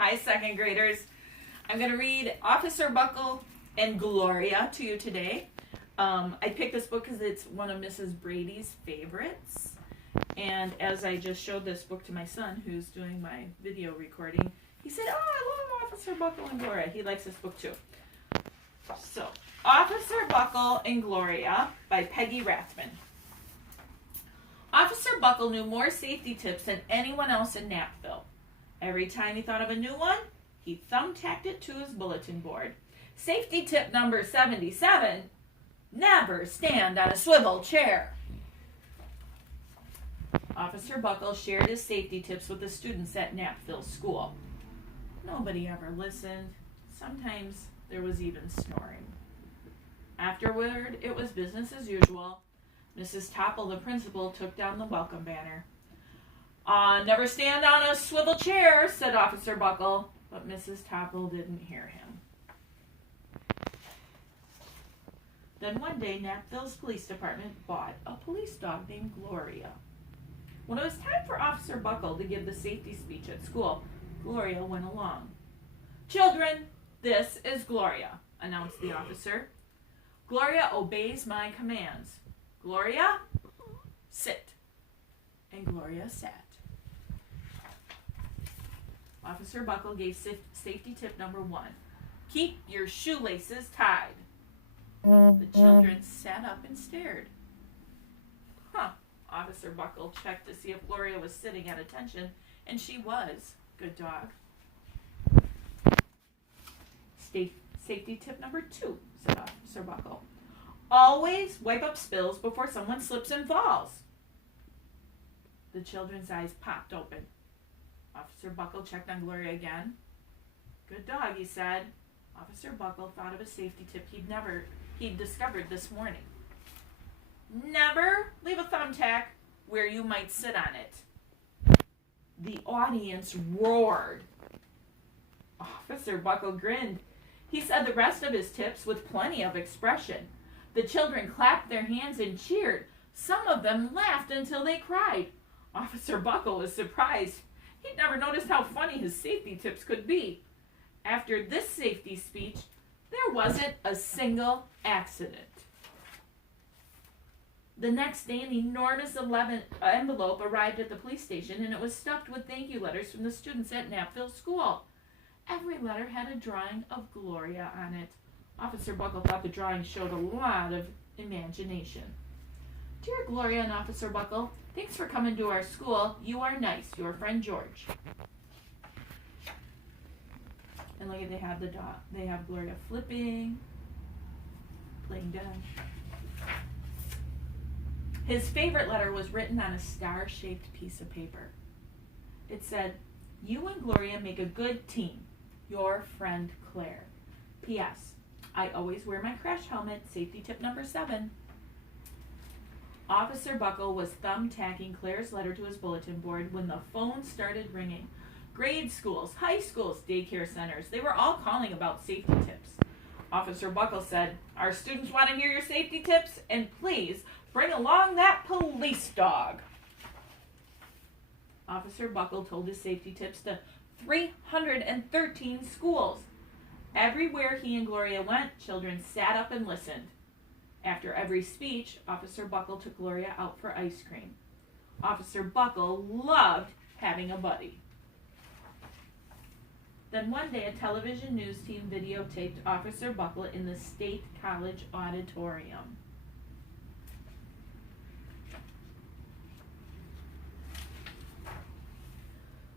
Hi, second graders. I'm going to read Officer Buckle and Gloria to you today. I picked this book because it's one of Mrs. Brady's favorites. And as I just showed this book to my son, who's doing my video recording, he said, "Oh, I love Officer Buckle and Gloria." He likes this book too. So, Officer Buckle and Gloria by Peggy Rathman. Officer Buckle knew more safety tips than anyone else in Napville. Every time he thought of a new one, he thumbtacked it to his bulletin board. Safety tip number 77, never stand on a swivel chair. Officer Buckle shared his safety tips with the students at Napville School. Nobody ever listened. Sometimes there was even snoring. Afterward, it was business as usual. Mrs. Topple, the principal, took down the welcome banner. "Never stand on a swivel chair," said Officer Buckle, but Mrs. Topple didn't hear him. Then one day, Napville's police department bought a police dog named Gloria. When it was time for Officer Buckle to give the safety speech at school, Gloria went along. "Children, this is Gloria," announced the officer. "Gloria obeys my commands. Gloria, sit." And Gloria sat. Officer Buckle gave safety tip number 1. Keep your shoelaces tied. The children sat up and stared. Officer Buckle checked to see if Gloria was sitting at attention, and she was. Good dog. Safety tip number 2, said Officer Buckle. Always wipe up spills before someone slips and falls. The children's eyes popped open. Officer Buckle checked on Gloria again. Good dog, he said. Officer Buckle thought of a safety tip he'd discovered this morning. Never leave a thumbtack where you might sit on it. The audience roared. Officer Buckle grinned. He said the rest of his tips with plenty of expression. The children clapped their hands and cheered. Some of them laughed until they cried. Officer Buckle was surprised. He'd never noticed how funny his safety tips could be. After this safety speech, there wasn't a single accident. The next day, an enormous envelope arrived at the police station, and it was stuffed with thank you letters from the students at Napville School. Every letter had a drawing of Gloria on it. Officer Buckle thought the drawing showed a lot of imagination. Dear Gloria and Officer Buckle, thanks for coming to our school. You are nice. Your friend George. And look at they have Gloria flipping, playing dead. His favorite letter was written on a star-shaped piece of paper. It said, "You and Gloria make a good team. Your friend Claire. P.S. I always wear my crash helmet. Safety tip number 7. Officer Buckle was thumbtacking Claire's letter to his bulletin board when the phone started ringing. Grade schools, high schools, daycare centers, they were all calling about safety tips. Officer Buckle said, "Our students want to hear your safety tips, and please bring along that police dog." Officer Buckle told his safety tips to 313 schools. Everywhere he and Gloria went, children sat up and listened. After every speech, Officer Buckle took Gloria out for ice cream. Officer Buckle loved having a buddy. Then one day, a television news team videotaped Officer Buckle in the State College auditorium.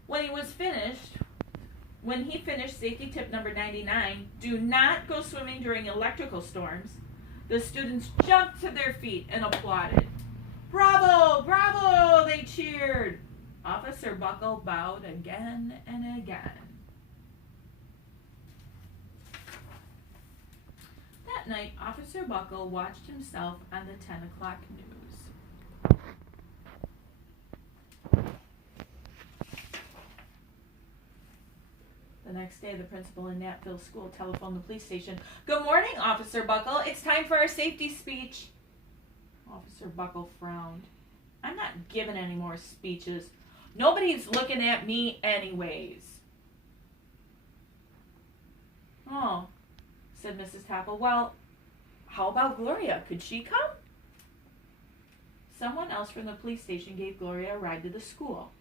When he finished safety tip number 99, do not go swimming during electrical storms, the students jumped to their feet and applauded. "Bravo! Bravo!" they cheered. Officer Buckle bowed again and again. That night, Officer Buckle watched himself on the 10 o'clock news. The next day, the principal in Napville School telephoned the police station. "Good morning, Officer Buckle. It's time for our safety speech." Officer Buckle frowned. "I'm not giving any more speeches. Nobody's looking at me anyways." Oh, said Mrs. Topple. Well, how about Gloria? Could she come? Someone else from the police station gave Gloria a ride to the school.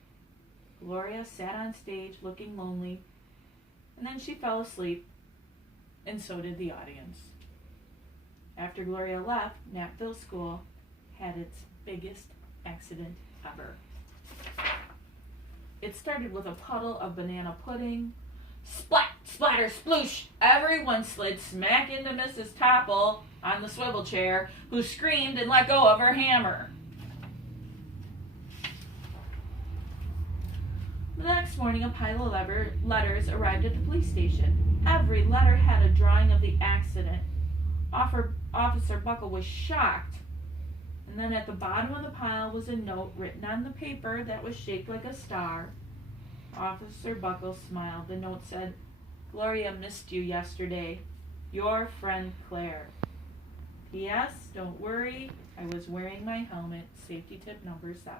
Gloria sat on stage looking lonely, and then she fell asleep, and so did the audience. After Gloria left, Napville School had its biggest accident ever. It started with a puddle of banana pudding. Splat, splatter, sploosh! Everyone slid smack into Mrs. Topple on the swivel chair, who screamed and let go of her hammer. The next morning, a pile of letters arrived at the police station. Every letter had a drawing of the accident. Officer Buckle was shocked. And then at the bottom of the pile was a note written on the paper that was shaped like a star. Officer Buckle smiled. The note said, "Gloria missed you yesterday. Your friend Claire. P.S. Don't worry, I was wearing my helmet. Safety tip number 7.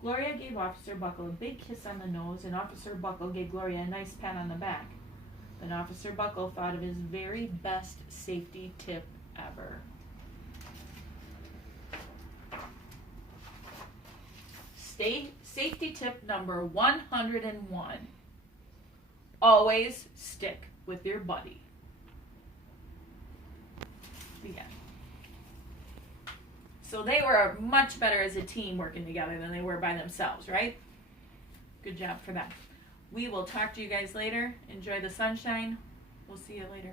Gloria gave Officer Buckle a big kiss on the nose, and Officer Buckle gave Gloria a nice pat on the back. Then Officer Buckle thought of his very best safety tip ever. Safety tip number 101. Always stick with your buddy. The end. So they were much better as a team working together than they were by themselves, right? Good job for them. We will talk to you guys later. Enjoy the sunshine. We'll see you later.